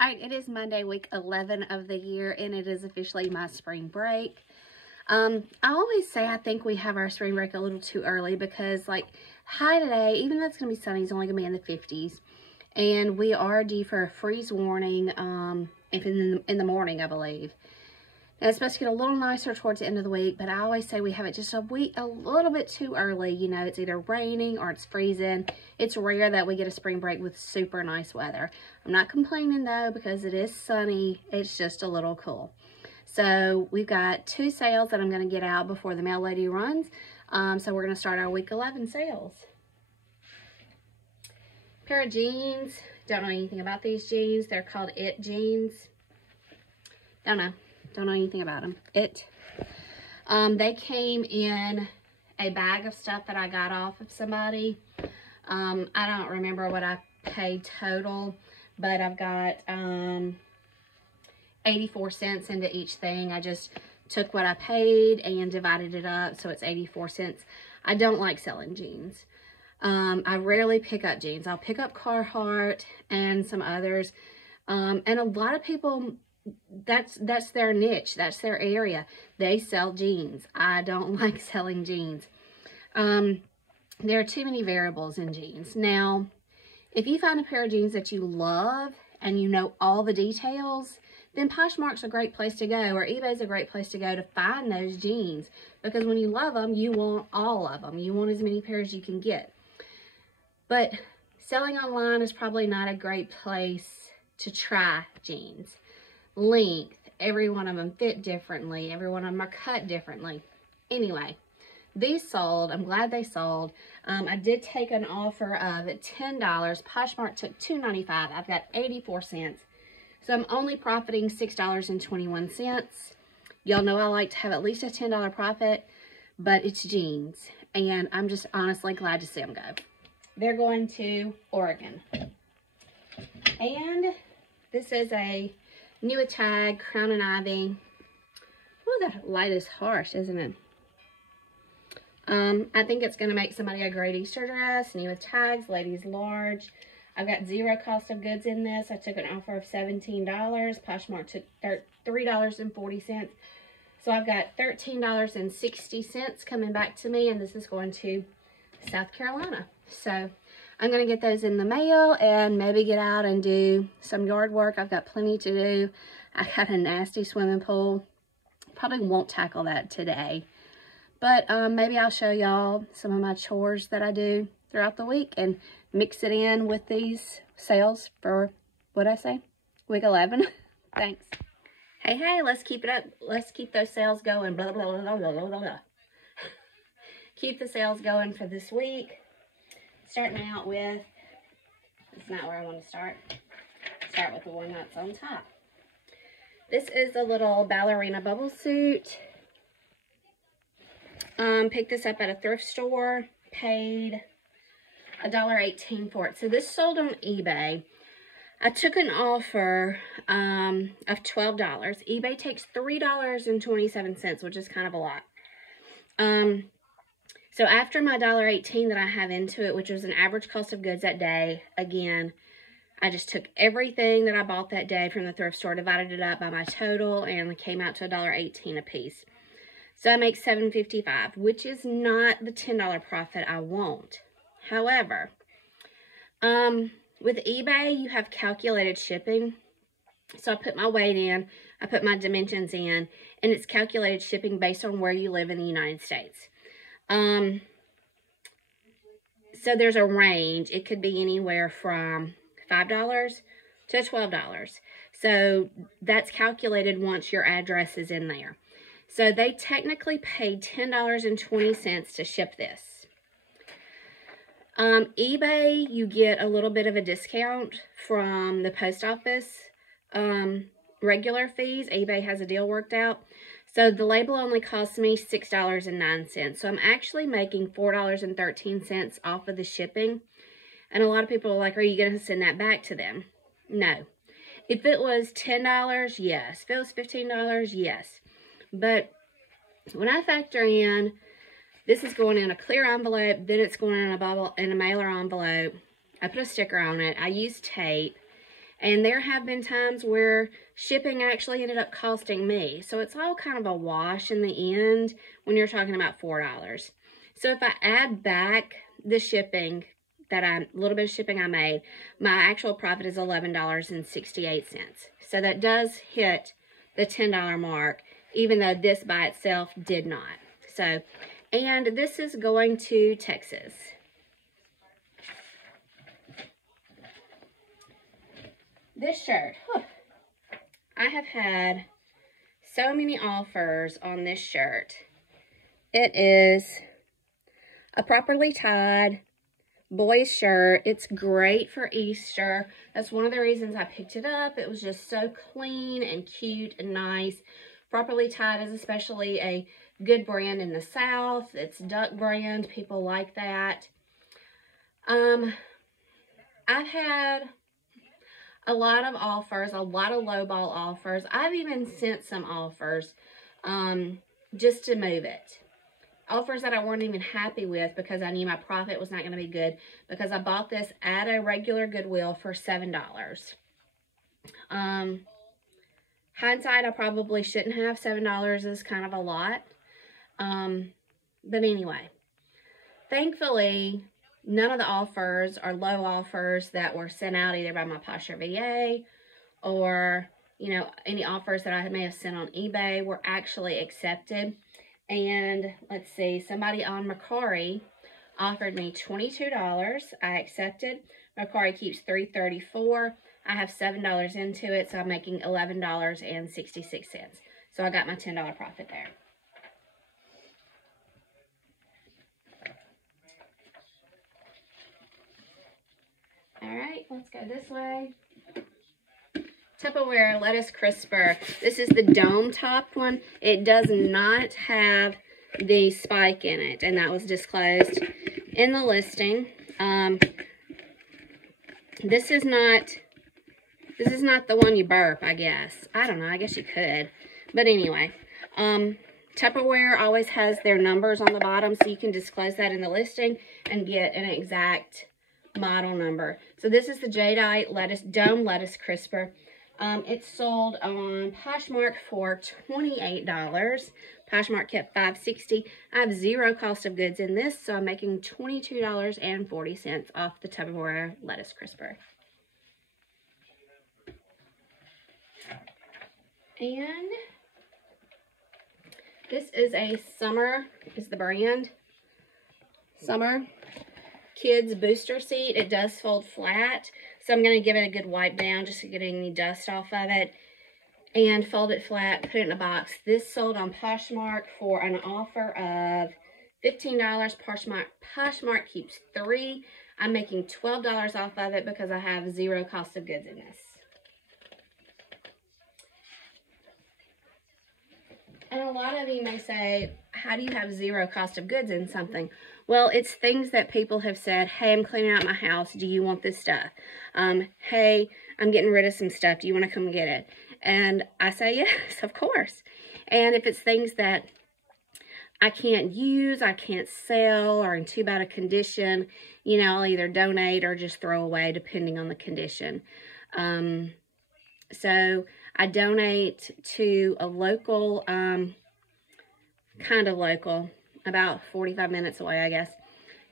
All right, it is Monday, week 11 of the year, and it is officially my spring break. I always say I think we have our spring break a little too early because, like, high today, even though it's going to be sunny, it's only going to be in the 50s. And we are due for a freeze warning in the morning, I believe. Now, it's supposed to get a little nicer towards the end of the week, but I always say we have it just a little bit too early. You know, it's either raining or it's freezing. It's rare that we get a spring break with super nice weather. I'm not complaining, though, because it is sunny. It's just a little cool. So we've got 2 sales that I'm going to get out before the mail lady runs. So we're going to start our week 11 sales. Pair of jeans. Don't know anything about these jeans. They're called It jeans. Don't know anything about them. They came in a bag of stuff that I got off of somebody. I don't remember what I paid total, but I've got 84 cents into each thing. I just took what I paid and divided it up, so it's 84 cents. I don't like selling jeans. I rarely pick up jeans. I'll pick up Carhartt and some others, and a lot of people, that's their niche, that's their area. They sell jeans. I don't like selling jeans. There are too many variables in jeans. Now, if you find a pair of jeans that you love and you know all the details, then Poshmark's a great place to go, or eBay's a great place to go to find those jeans, because when you love them, you want all of them. You want as many pairs as you can get. But selling online is probably not a great place to try jeans. Length, every one of them fit differently. Every one of them are cut differently. Anyway, these sold. I'm glad they sold. I did take an offer of $10. Poshmark took $2.95. I've got 84 cents. So I'm only profiting $6.21. Y'all know I like to have at least a $10 profit, but it's jeans. And I'm just honestly glad to see them go. They're going to Oregon. And this is a new tag, Crown and Ivy. Oh, that light is harsh, isn't it? I think it's going to make somebody a great Easter dress. New with tags, ladies large. I've got 0 cost of goods in this. I took an offer of $17. Poshmark took $3.40. So I've got $13.60 coming back to me, and this is going to South Carolina. So I'm going to get those in the mail and maybe get out and do some yard work. I've got plenty to do. I got a nasty swimming pool. Probably won't tackle that today. But maybe I'll show y'all some of my chores that I do throughout the week and mix it in with these sales for, what'd I say? Week 11. Thanks. Hey, let's keep it up. Let's keep those sales going. Blah, blah, blah, blah, blah, blah, blah. Keep the sales going for this week. Starting out with, it's not where I want to start. Start with the one that's on top. This is a little ballerina bubble suit. Picked this up at a thrift store. Paid $1.18 for it. So this sold on eBay. I took an offer of $12. eBay takes $3.27, which is kind of a lot. So after my $1.18 that I have into it, which was an average cost of goods that day, again, I just took everything that I bought that day from the thrift store, divided it up by my total, and it came out to $1.18 a piece. So I make $7.55, which is not the $10 profit I want. However, with eBay, you have calculated shipping. So I put my weight in, I put my dimensions in, and it's calculated shipping based on where you live in the United States. So there's a range. It could be anywhere from $5 to $12. So that's calculated once your address is in there. So they technically paid $10.20 to ship this. eBay, you get a little bit of a discount from the post office regular fees. eBay has a deal worked out. So the label only cost me $6.09. So I'm actually making $4.13 off of the shipping. And a lot of people are like, are you going to send that back to them? No. If it was $10, yes. If it was $15, yes. But when I factor in, this is going in a clear envelope, then it's going in a mailer envelope. I put a sticker on it. I use tape. And there have been times where shipping actually ended up costing me. So it's all kind of a wash in the end when you're talking about $4. So if I add back the shipping little bit of shipping I made, my actual profit is $11.68. So that does hit the $10 mark, even though this by itself did not. So, and this is going to Texas. This shirt, I have had so many offers on this shirt. It is a properly tied boy's shirt. It's great for Easter. That's one of the reasons I picked it up. It was just so clean and cute and nice. Properly tied is especially a good brand in the South. It's Duck brand. People like that. I've had a lot of offers, a lot of lowball offers. I've even sent some offers just to move it. Offers that I weren't even happy with because I knew my profit was not going to be good, because I bought this at a regular Goodwill for $7. Hindsight, I probably shouldn't have. $7 is kind of a lot. But anyway, thankfully, none of the offers are low offers that were sent out either by my Poshmark VA or, you know, any offers that I may have sent on eBay were actually accepted. And let's see, somebody on Mercari offered me $22. I accepted. Mercari keeps $3.34. I have $7 into it, so I'm making $11.66. So I got my $10 profit there. All right, let's go this way. Tupperware lettuce crisper. This is the dome top one. It does not have the spike in it, and that was disclosed in the listing. This is not the one you burp, I guess. I don't know, I guess you could. But anyway, Tupperware always has their numbers on the bottom, so you can disclose that in the listing and get an exact model number. So this is the Jadeite dome lettuce crisper. It's sold on Poshmark for $28. Poshmark kept $5.60. I have zero cost of goods in this, so I'm making $22.40 off the Tupperware lettuce crisper. And this is a Summer, is the brand. Summer Kids booster seat. It does fold flat, so I'm going to give it a good wipe down just to get any dust off of it, and fold it flat, put it in a box. This sold on Poshmark for an offer of $15. Poshmark keeps $3. I'm making $12 off of it because I have zero cost of goods in this. And a lot of you may say, how do you have zero cost of goods in something? Well, it's things that people have said, hey, I'm cleaning out my house. Do you want this stuff? Hey, I'm getting rid of some stuff. Do you want to come get it? And I say, yes, of course. And if it's things that I can't use, I can't sell, or in too bad a condition, you know, I'll either donate or just throw away depending on the condition. So I donate to a local, kind of local, about 45 minutes away, I guess,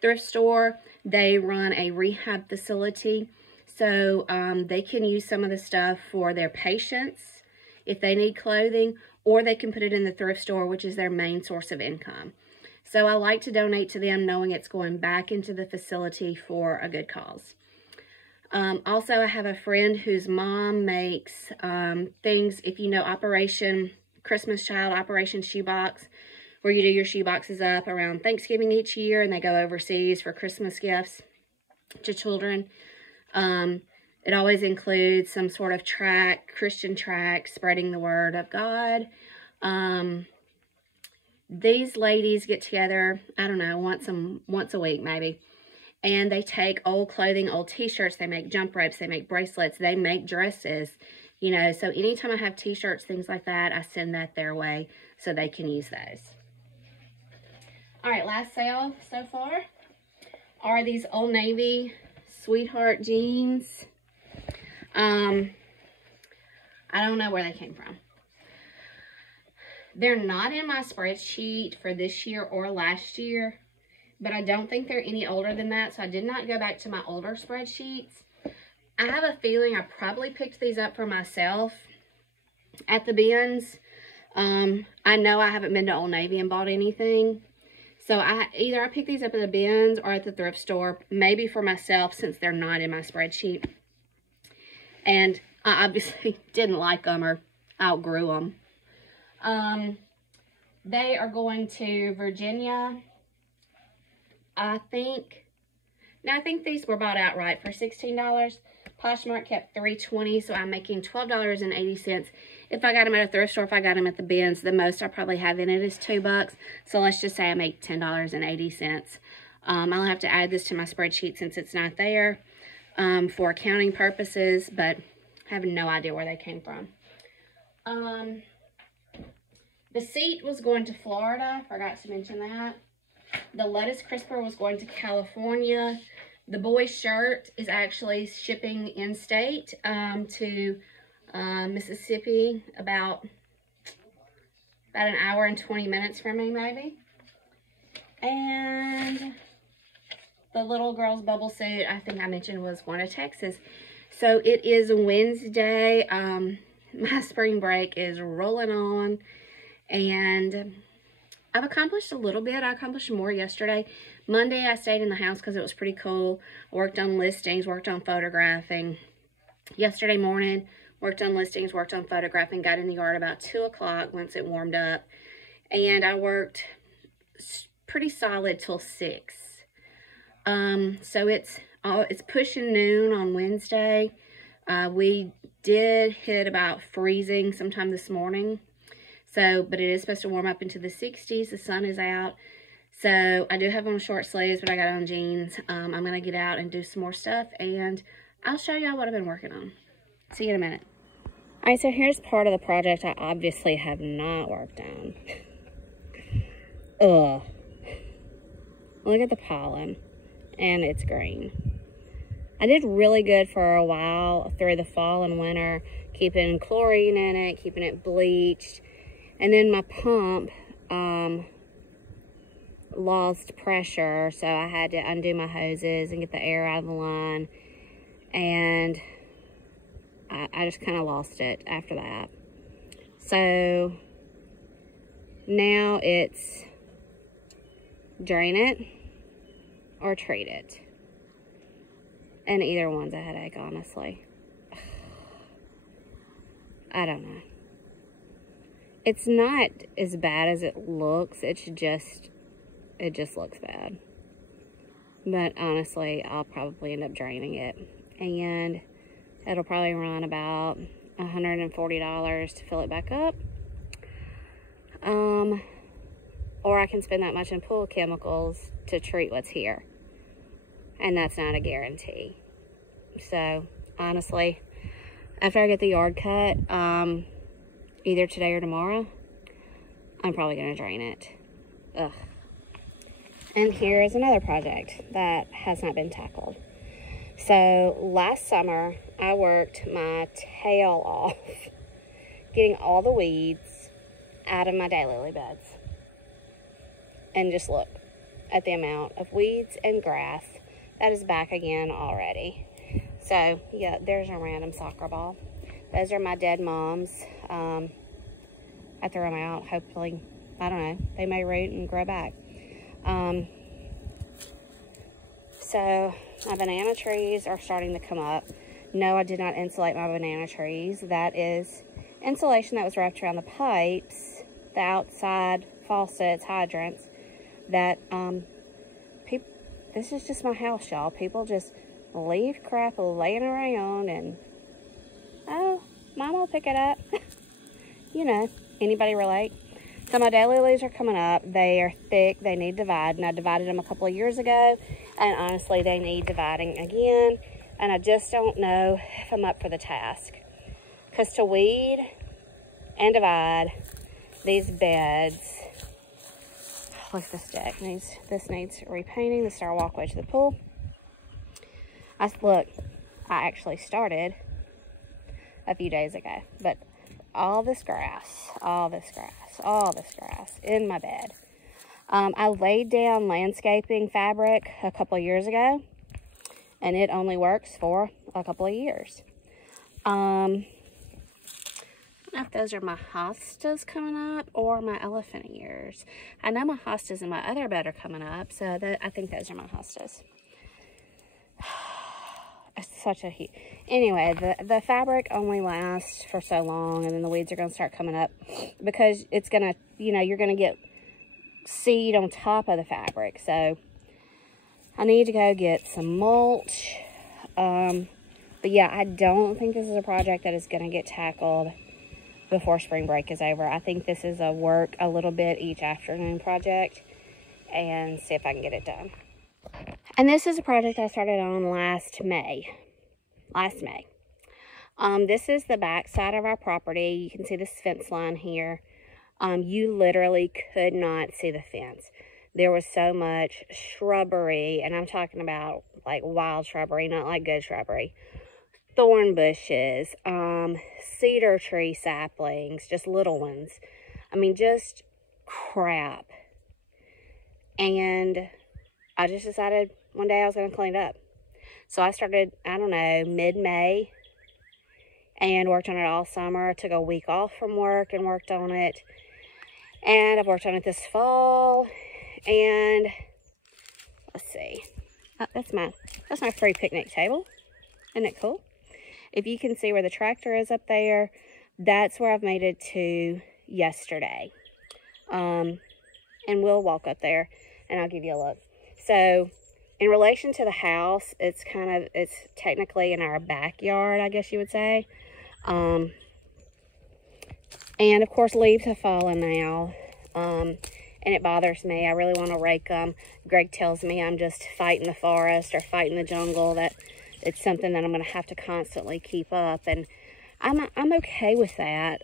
thrift store. They run a rehab facility, so they can use some of the stuff for their patients if they need clothing, or they can put it in the thrift store, which is their main source of income. So I like to donate to them knowing it's going back into the facility for a good cause. Also, I have a friend whose mom makes things, if you know Operation Christmas Child, Operation Shoebox, where you do your shoe boxes up around Thanksgiving each year, and they go overseas for Christmas gifts to children. It always includes some sort of track, Christian track, spreading the word of God. These ladies get together, I don't know, once a week maybe, and they take old clothing, old t-shirts, they make jump ropes, they make bracelets, they make dresses, you know. So anytime I have t-shirts, things like that, I send that their way so they can use those. All right, last sale so far are these Old Navy Sweetheart jeans. I don't know where they came from. They're not in my spreadsheet for this year or last year, but I don't think they're any older than that, so I did not go back to my older spreadsheets. I have a feeling I probably picked these up for myself at the bins. I know I haven't been to Old Navy and bought anything, so either I picked these up at the bins or at the thrift store, maybe for myself since they're not in my spreadsheet. And I obviously didn't like them or outgrew them. They are going to Virginia. I think these were bought outright for $16. Poshmark kept $3.20, so I'm making $12.80. If I got them at a thrift store, if I got them at the bins, the most I probably have in it is $2. So let's just say I make $10.80. I'll have to add this to my spreadsheet since it's not there for accounting purposes, but I have no idea where they came from. The seat was going to Florida. Forgot to mention that. The lettuce crisper was going to California. The boy's shirt is actually shipping in-state to Mississippi, about an hour and 20 minutes from me, maybe. And the little girl's bubble suit, I think I mentioned, was going to Texas. So it is Wednesday. My spring break is rolling on. And I've accomplished a little bit. I accomplished more yesterday. Monday, I stayed in the house because it was pretty cool. I worked on listings, worked on photographing. Yesterday morning, worked on listings, worked on photographing, got in the yard about 2 o'clock once it warmed up. And I worked pretty solid till 6. So it's pushing noon on Wednesday. We did hit about freezing sometime this morning. But it is supposed to warm up into the 60s. The sun is out. So I do have on short sleeves, but I got on jeans. I'm going to get out and do some more stuff, and I'll show y'all what I've been working on. See you in a minute. All right, so here's part of the project I obviously have not worked on. Ugh. Look at the pollen, and it's green. I did really good for a while through the fall and winter, keeping chlorine in it, keeping it bleached. And then my pump lost pressure, so I had to undo my hoses and get the air out of the line. And I just kind of lost it after that. So now it's drain it or treat it. And either one's a headache, honestly. I don't know. It's not as bad as it looks. It just looks bad. But honestly, I'll probably end up draining it. And it'll probably run about $140 to fill it back up. Or I can spend that much in pool chemicals to treat what's here. And that's not a guarantee. So, honestly, after I get the yard cut, either today or tomorrow, I'm probably going to drain it. Ugh. And here is another project that has not been tackled. So last summer, I worked my tail off getting all the weeds out of my daylily beds. And just look at the amount of weeds and grass that is back again already. So, yeah, there's a random soccer ball. Those are my dead moms. I threw them out. Hopefully, I don't know, they may root and grow back. So my banana trees are starting to come up. No, I did not insulate my banana trees. That is insulation that was wrapped around the pipes, the outside faucets, hydrants, that, this is just my house, y'all. People just leave crap laying around and, oh, Mom will pick it up. You know, anybody relate? So my daylilies are coming up. They are thick. They need dividing. I divided them a couple of years ago, and honestly, they need dividing again. And I just don't know if I'm up for the task. Because to weed and divide these beds, look at this deck. This needs repainting. This is our walkway to the pool. I actually started a few days ago. But all this grass in my bed. I laid down landscaping fabric a couple of years ago, and it only works for a couple of years. I don't know if those are my hostas coming up or my elephant ears. I know my hostas in my other bed are coming up, so I think those are my hostas. It's such a heat. Anyway, the fabric only lasts for so long, and then the weeds are going to start coming up because it's going to, you know, you're going to get seed on top of the fabric. So I need to go get some mulch. But yeah, I don't think this is a project that is going to get tackled before spring break is over. I think this is a work a little bit each afternoon project and see if I can get it done. And this is a project I started on last May. This is the back side of our property. You can see this fence line here. You literally could not see the fence. There was so much shrubbery, and I'm talking about like wild shrubbery, not like good shrubbery. Thorn bushes, cedar tree saplings, just little ones. I mean, just crap. And I just decided one day I was going to clean it up. So I started, I don't know, mid-May and worked on it all summer. I took a week off from work and worked on it. And I've worked on it this fall. And let's see. That's my free picnic table. Isn't it cool? If you can see where the tractor is up there, that's where I've made it to yesterday. And we'll walk up there and I'll give you a look. So in relation to the house, it's technically in our backyard, I guess you would say. And of course, leaves have fallen now. And it bothers me. I really want to rake them. Greg tells me I'm just fighting the forest or fighting the jungle, that it's something that I'm going to have to constantly keep up. And I'm okay with that,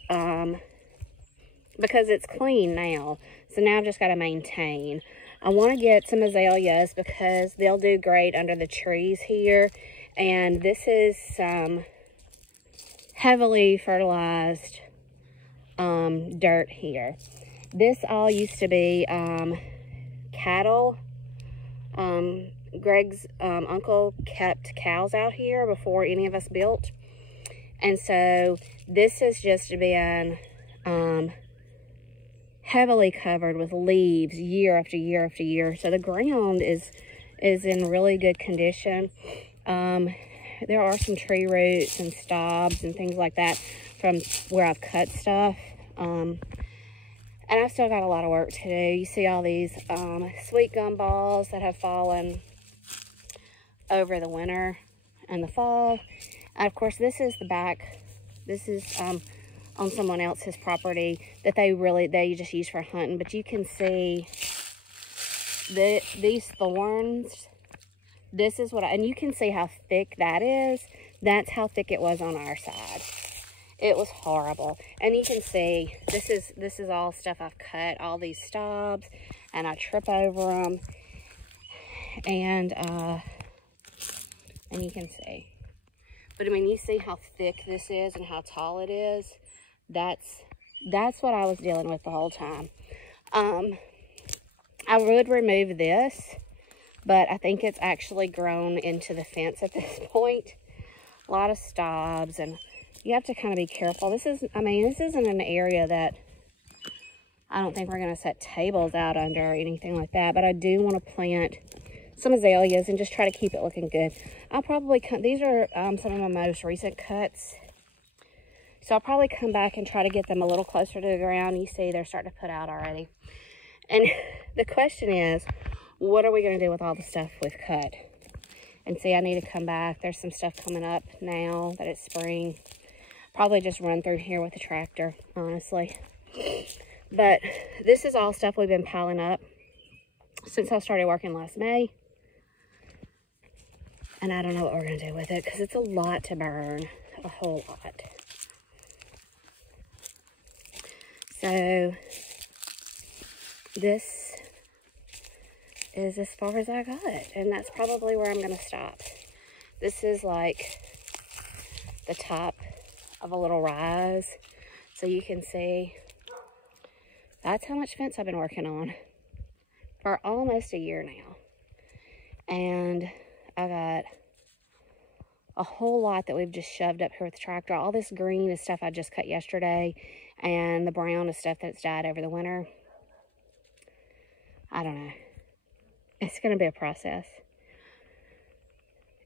because it's clean now. So now I've just got to maintain. I want to get some azaleas because they'll do great under the trees here. And this is some heavily fertilized dirt here. This all used to be cattle. Greg's uncle kept cows out here before any of us built. And so this has just been heavily covered with leaves year after year after year. So the ground is in really good condition. There are some tree roots and stobs and things like that from where I've cut stuff. And I've still got a lot of work to do. You see all these sweet gum balls that have fallen over the winter and the fall. And of course, this is the back. This is on someone else's property that they just use for hunting. But you can see these thorns. This is what and you can see how thick that is. That's how thick it was on our side. It was horrible. And you can see this is all stuff I've cut, all these stobs, and I trip over them. And you can see. But I mean, you see how thick this is and how tall it is. That's what I was dealing with the whole time. I would remove this, but I think it's actually grown into the fence at this point. A lot of stobs, and you have to kind of be careful. This isn't an area that I don't think we're going to set tables out under or anything like that, but I do want to plant some azaleas and just try to keep it looking good. I'll probably these are some of my most recent cuts. So I'll probably come back and try to get them a little closer to the ground. You see they're starting to put out already. And the question is, what are we going to do with all the stuff we've cut? And see, I need to come back. There's some stuff coming up now that it's spring. Probably just run through here with the tractor, honestly. But this is all stuff we've been piling up since I started working last May. And I don't know what we're going to do with it because it's a lot to burn. A whole lot. So this is as far as I got. And that's probably where I'm going to stop. This is like the top of a little rise so you can see. That's how much fence I've been working on for almost a year now. And I got a whole lot that we've just shoved up here with the tractor. All this green is stuff I just cut yesterday, and the brown is stuff that's died over the winter. I don't know. It's going to be a process.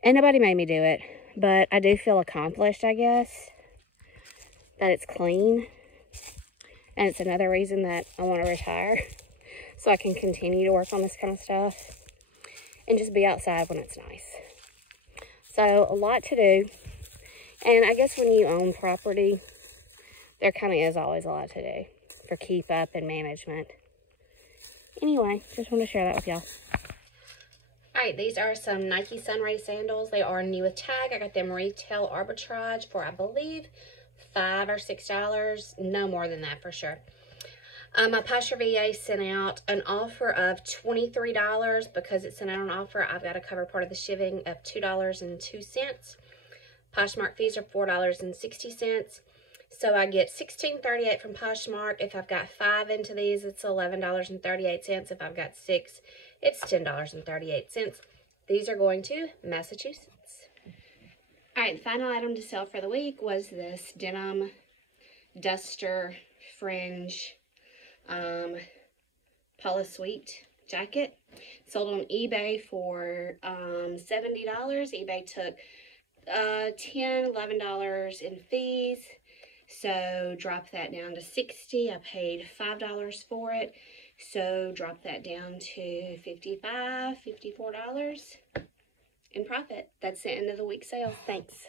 And nobody made me do it, but I do feel accomplished, I guess, that it's clean. And it's another reason that I want to retire, so I can continue to work on this kind of stuff and just be outside when it's nice. So a lot to do. And I guess when you own property, there kind of is always a lot to do for keep up and management. Anyway, just want to share that with y'all. Alright, these are some Nike Sunray sandals. They are new with tag. I got them retail arbitrage for, I believe, $5 or $6. No more than that for sure. My Posher VA sent out an offer of $23 because it sent out an offer. I've got to cover part of the shipping of $2.02. Poshmark fees are $4.60. So I get $16.38 from Poshmark. If I've got 5 into these, it's $11.38. If I've got 6, it's $10.38. These are going to Massachusetts. All right, the final item to sell for the week was this denim duster fringe Paula Sweet jacket. Sold on eBay for $70. eBay took $10, $11 in fees. So drop that down to $60. I paid $5 for it. So drop that down to $55, $54 in profit. That's the end of the week sale. Thanks.